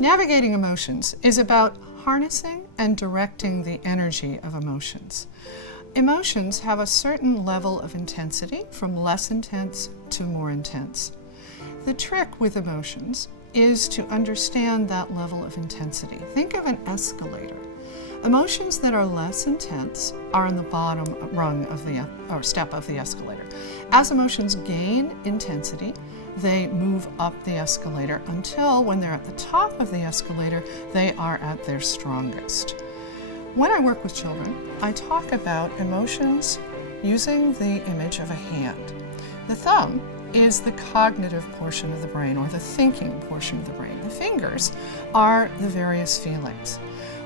Navigating emotions is about harnessing and directing the energy of emotions. Emotions have a certain level of intensity, from less intense to more intense. The trick with emotions is to understand that level of intensity. Think of an escalator. Emotions that are less intense are on the bottom rung of or step of the escalator. As emotions gain intensity, they move up the escalator until when they're at the top of the escalator, they are at their strongest. When I work with children, I talk about emotions using the image of a hand. The thumb is the cognitive portion of the brain, or the thinking portion of the brain. The fingers are the various feelings.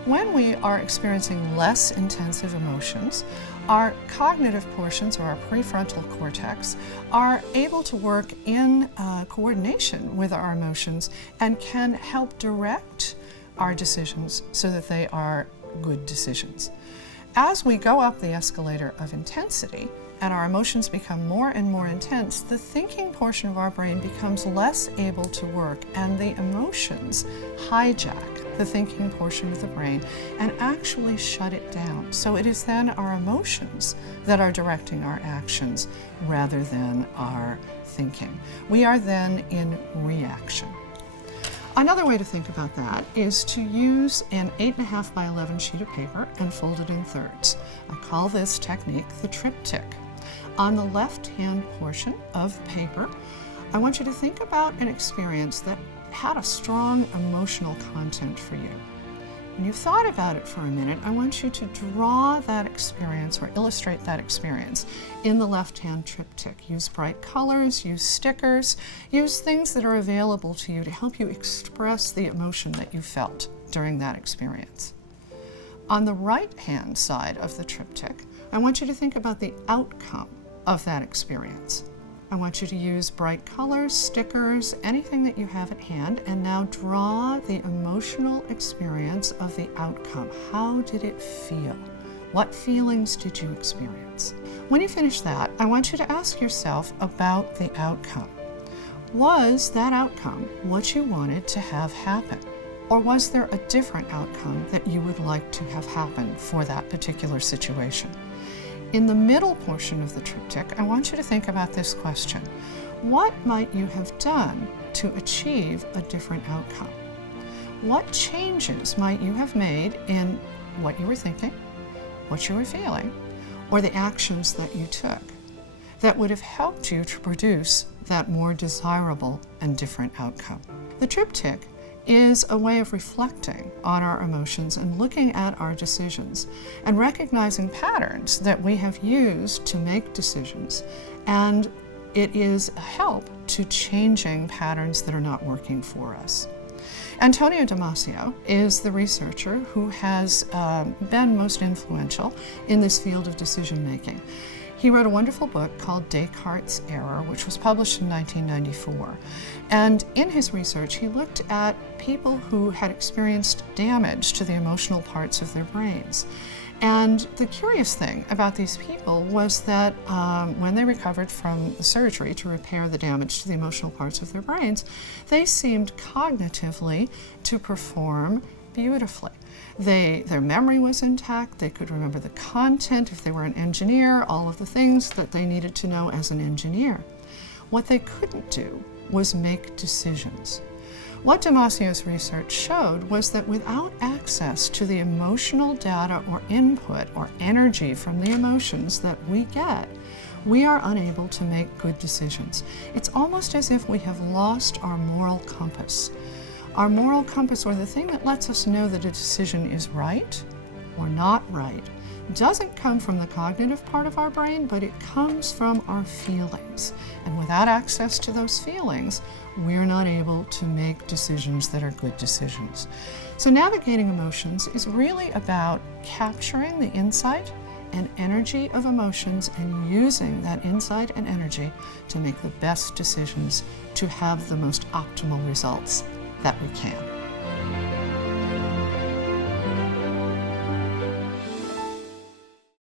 When we are experiencing less intensive emotions, our cognitive portions, or our prefrontal cortex, are able to work in coordination with our emotions and can help direct our decisions so that they are good decisions. As we go up the escalator of intensity and our emotions become more and more intense, the thinking portion of our brain becomes less able to work, and the emotions hijack the thinking portion of the brain and actually shut it down. So it is then our emotions that are directing our actions rather than our thinking. We are then in reaction. Another way to think about that is to use an 8.5 by 11 sheet of paper and fold it in thirds. I call this technique the triptych. On the left-hand portion of the paper, I want you to think about an experience that had a strong emotional content for you. When you've thought about it for a minute, I want you to draw that experience or illustrate that experience in the left-hand triptych. Use bright colors, use stickers, use things that are available to you to help you express the emotion that you felt during that experience. On the right-hand side of the triptych, I want you to think about the outcome of that experience. I want you to use bright colors, stickers, anything that you have at hand, and now draw the emotional experience of the outcome. How did it feel? What feelings did you experience? When you finish that, I want you to ask yourself about the outcome. Was that outcome what you wanted to have happen? Or was there a different outcome that you would like to have happen for that particular situation? In the middle portion of the triptych, I want you to think about this question. What might you have done to achieve a different outcome? What changes might you have made in what you were thinking, what you were feeling, or the actions that you took that would have helped you to produce that more desirable and different outcome? The triptych is a way of reflecting on our emotions and looking at our decisions and recognizing patterns that we have used to make decisions, and it is a help to changing patterns that are not working for us. Antonio Damasio is the researcher who has been most influential in this field of decision making. He wrote a wonderful book called Descartes' Error, which was published in 1994. And in his research, he looked at people who had experienced damage to the emotional parts of their brains. And the curious thing about these people was that when they recovered from the surgery to repair the damage to the emotional parts of their brains, they seemed cognitively to perform beautifully. Their memory was intact, they could remember the content if they were an engineer, all of the things that they needed to know as an engineer. What they couldn't do was make decisions. What Damasio's research showed was that without access to the emotional data or input or energy from the emotions that we get, we are unable to make good decisions. It's almost as if we have lost our moral compass. Our moral compass, or the thing that lets us know that a decision is right or not right, doesn't come from the cognitive part of our brain, but it comes from our feelings. And without access to those feelings, we're not able to make decisions that are good decisions. So navigating emotions is really about capturing the insight and energy of emotions and using that insight and energy to make the best decisions to have the most optimal results that we can.